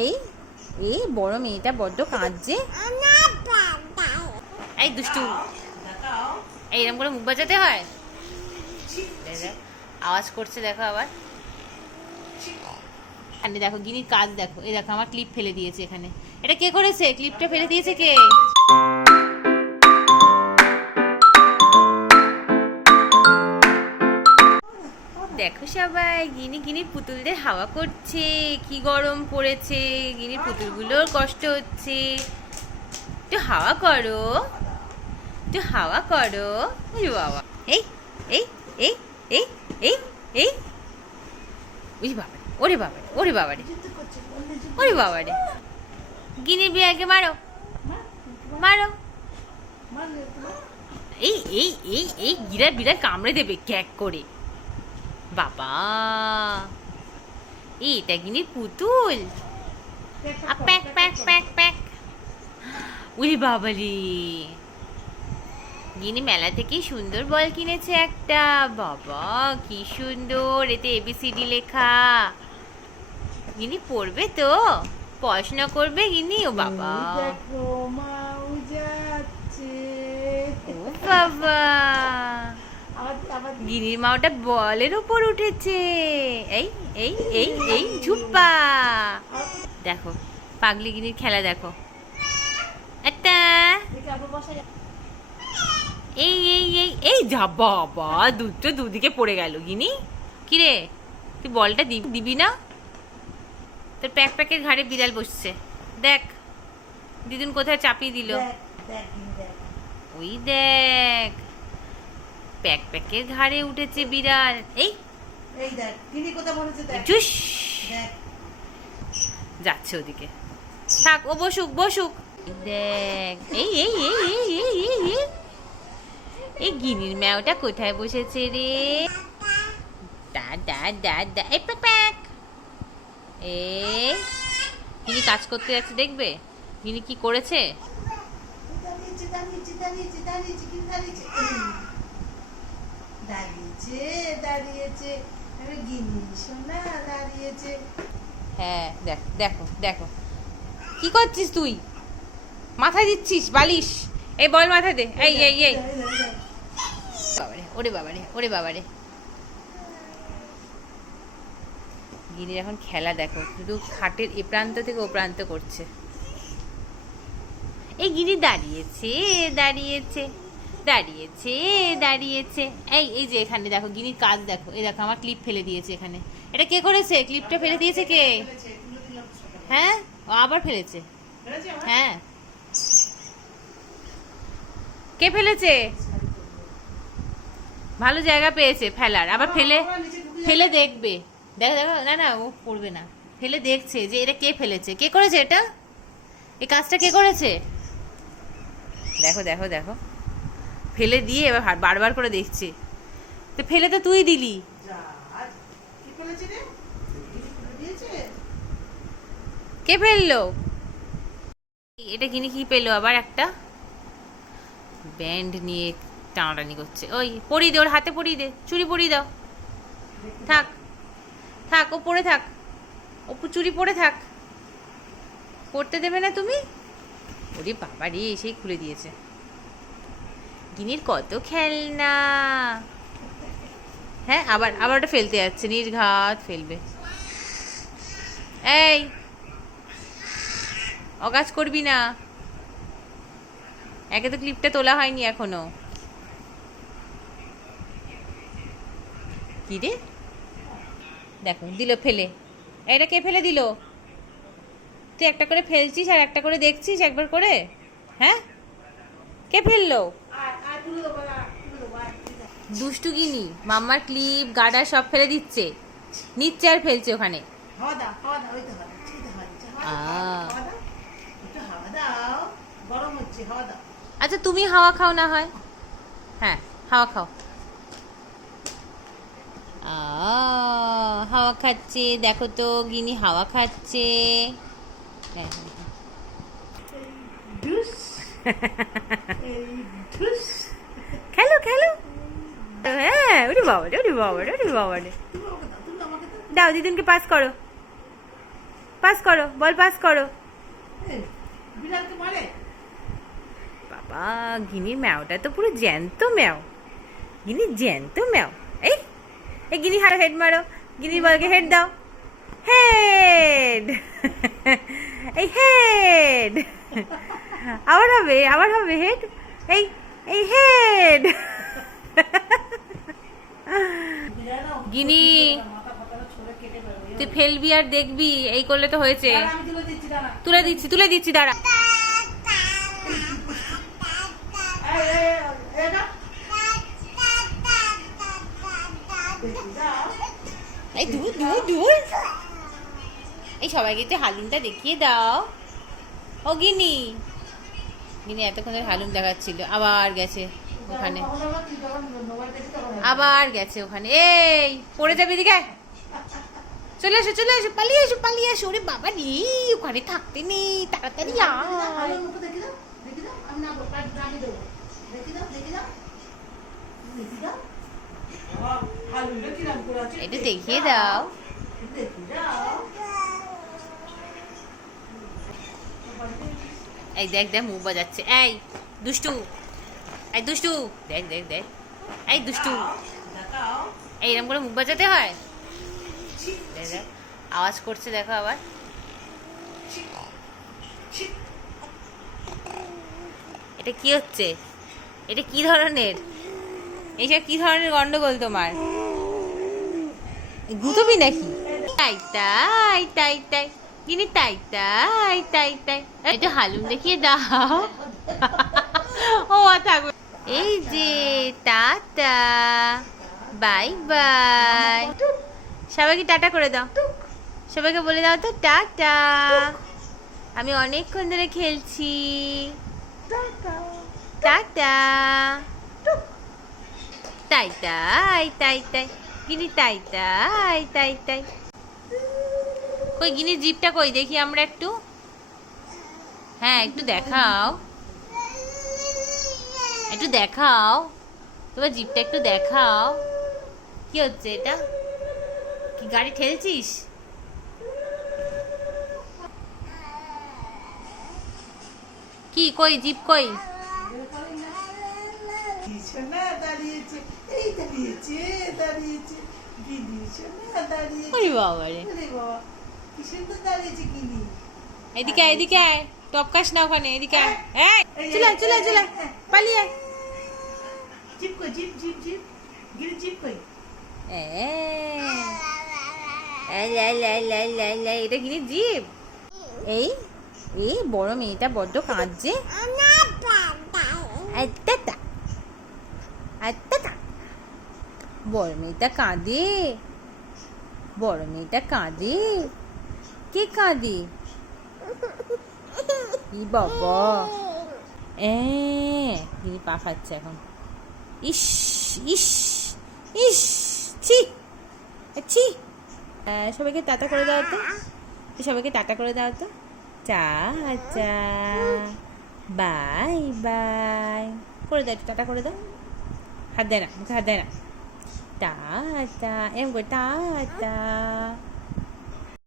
এই এই বড় মেয়েটা বড্ড কাঁদছে। এই দুষ্টু, এইরকম করে মুখ বাজাতে হয়? আওয়াজ করছে দেখো আবার। দেখো গিনির কাজ দেখো, এই দেখো আমার ক্লিপ ফেলে দিয়েছে এখানে। এটা কে করেছে? ক্লিপটা ফেলে দিয়েছে কে? দেখো সবাই, গিনির পুতুলদের হাওয়া করছে। কি গরম পড়েছে, গিনির পুতুলগুলোর কষ্ট হচ্ছে। একটু হাওয়া করো, একটু হাওয়া করো। বাবা, এই এই এই এই এই এই বাবা, ওরে বাবা, ওরে বাবা রে, ওরে বাবা রে। গিনির বিড়ালকে মারো, মারো। এই এই এই এই বিড়াল কামড়ে দেবে ক্যাক করে। বাবা, এটা গিনির পুতুল। Pack pack pack pack. উলি বাবা রে, গিনি মেলা থেকে সুন্দর বল কিনেছে একটা। বাবা কি সুন্দর, এতে এবিসিডি লেখা। গিনি পড়বে তো, পড়াশোনা করবে গিনি। ও বাবা, ও বাবা, গিনির মা ওটা বলের উপর উঠেছে। এই এই এই এই ঝুপ্পা। দেখো পাগলি গিনির খেলা দেখো। একটা এই এই এই এই যা বাবা, দুটো দুদিকে পড়ে গেল। গিনি কিরে, তুই বলটা দিবি না? তোর প্যাক প্যাকের ঘাড়ে বিড়াল বসছে দেখ। দিদুন কোথায় চাপিয়ে দিল, ওই দেখ প্যাক প্যাকের ঘাড়ে উঠেছে বিড়াল। এই যাচ্ছে ওদিকে, থাক ও বসুক বসুক। দেখ এই এই এই এই এই এই এই গিনির ম্যাওটা কোথায় বসেছে রে? দা দা দা দা এই প্যাক প্যাক। এই গিনি কাজ করতে যাচ্ছে, দেখবে গিনি কি করেছে। হ্যাঁ দেখো দেখো দেখো, কি করছিস তুই? মাথায় দিচ্ছিস বালিশ? এই বল মাথায় দে। এই এই এই বাবারে, ওরে বাবারে, ওরে বাবারে। গিনির এখন খেলা দেখো, শুধু খাটের এ প্রান্ত থেকে ও প্রান্ত করছে। এই গিনি দাঁড়িয়েছে দাঁড়িয়েছে দাঁড়িয়েছে দাঁড়িয়েছে। এই এই যে এখানে দেখো গিনির কাজ দেখো, এই দেখো আমার ক্লিপ ফেলে দিয়েছে এখানে। এটা কে করেছে? ক্লিপটা ফেলে দিয়েছে কে? হ্যাঁ, ও আবার ফেলেছে। হ্যাঁ, কে ফেলেছে? ভালো জায়গা পেয়েছে ফেলার, আবার ফেলে ফেলে দেখবে। দেখো দেখো, না না ও পড়বে না। ফেলে দেখছে যে এটা কে ফেলেছে, কে করেছে এটা, এই কাজটা কে করেছে। দেখো দেখো দেখো, ফেলে দিয়ে এবার বারবার করে দেখছে। তো ফেলে তো তুই দিলি। কে ফেললো? এটা কিনে কি পেলো আবার? একটা ব্যান্ড নিয়ে টানাটানি করছে। ওই পরিয়ে দে, ওর হাতে পরিয়ে দে, চুড়ি পরিয়ে দাও। থাক থাক, ও পড়ে থাক, ও চুড়ি পরে থাক। পড়তে দেবে না তুমি? ওরে বাবা রে, সেই খুলে দিয়েছে। গিনির কত খেলনা। হ্যাঁ, আবার আবার ওটা ফেলতে যাচ্ছে, নির্ঘাত ফেলবে। এই অকাজ করবি না, একে তো ক্লিপটা তোলা হয়নি এখনো। কি রে, দেখো দিল ফেলে। এটা কে ফেলে দিল? তুই একটা করে ফেলছিস আর একটা করে দেখছিস একবার করে। হ্যাঁ, কে ফেললো? দুষ্টু গিনি মাম্মার ক্লিপ গার্ডার সব ফেলে দিচ্ছে, নিচ্ছে আর ফেলছে ওখানে। আচ্ছা তুমি হাওয়া খাও না হয়। হ্যাঁ হাওয়া খাও। হাওয়া খাচ্ছে, দেখো তো গিনি হাওয়া খাচ্ছে। হ্যাঁ খেলো খেলো। হ্যাঁ, ওরে বাবা রে, ওরে বাবা রে, ওরে বাবা রে। দাও দিদুনকে পাস করো, পাস করো, বল পাস করো। বিড়ালকে মারে। বাবা, গিনির ম্যাওটা তো পুরো জ্যান্ত ম্যাও, গিনি জ্যান্ত ম্যাও। এই এই গিনি হারো, হেড মারো, গিনির বলকে হেড দাও, হেড। এই হেড, আবার হবে, আবার হবে হেড। এই এই হেড। গিনি তুই ফেলবি আর দেখবি, এই করলে তো হয়েছে। তুলে দিচ্ছি, তুলে দিচ্ছি, দাঁড়া। এই দূর দূর দূর, এই সবাইকে একটু হালুমটা দেখিয়ে দাও। ও গিনি, গিনি এতক্ষণ ধরে হালুম দেখাচ্ছিল, আবার গেছে ওখানে, আবার গেছে ওখানে। এই পড়ে যাবে, এদিকে চলে এসো, চলে এসো, পালিয়ে এসো, পালিয়ে এসো। ওরে বাবা রে, ওখানে থাকতে নেই, তাড়াতাড়ি আয়। এটা দেখিয়ে দাও। এই দেখ দেখ, মুখ বাজাচ্ছে। এই দুষ্টু, এই দুষ্টু, দেখ দেখ দেখ, এই দুষ্টু, এইরকম করে মুখ বাজাতে হয়? দেখ দেখ, আওয়াজ করছে, দেখো আবার। এটা কি হচ্ছে? এটা কি ধরনের, এইসব কি ধরনের গন্ডগোল তোমার? গুতবি নাকি? তাই তাই তাই তাই, গিনি তাই তাই তাই তাই। একটু হালুম দেখিয়ে দাও। ও থাকবে। এই যে টাটা, বাই বাই। সবাইকে টাটা করে দাও, সবাইকে বলে দাও তো টাটা। আমি অনেকক্ষণ ধরে খেলছি, টাটা। তাই তাই তাই তাই, গিনি তাই তাই তাই তাই। কই গিনির জিভটা কই দেখি আমরা একটু। হ্যাঁ একটু দেখাও, একটু দেখাও, তোমার জিভটা একটু দেখাও। কি হচ্ছে এটা? কি গাড়ি ঠেলছিস? কি কই জিভ কই? এদিকে আয়, এদিকে আয়, টপকাস না ওখানে, এদিকে আয়। এই চলে আয়, চলে আয়, চলে আয়, পালিয়ে আয়। জিপ কই, জিপ জিপ জিপ, গিরি জিপ কই? এটা গিনি জিভ। এই এই বড় মেয়েটা বড্ড কাঁদছে। বড় মেয়েটা কাঁদে, বড় মেয়েটা কাঁদে। কে কাঁদে? ই বাবা, গিনি পা খাচ্ছে এখন। ইস ইস ইস, ছি ছি। সবাইকে টাটা করে দাও তো, সবাইকে টাটা করে দাও তো। টাটা, বাই বাই করে দাও, একটু টাটা করে দাও। হাত দেয় না, মুখে হাত দেয় না। টাটা, এম করে টাটা।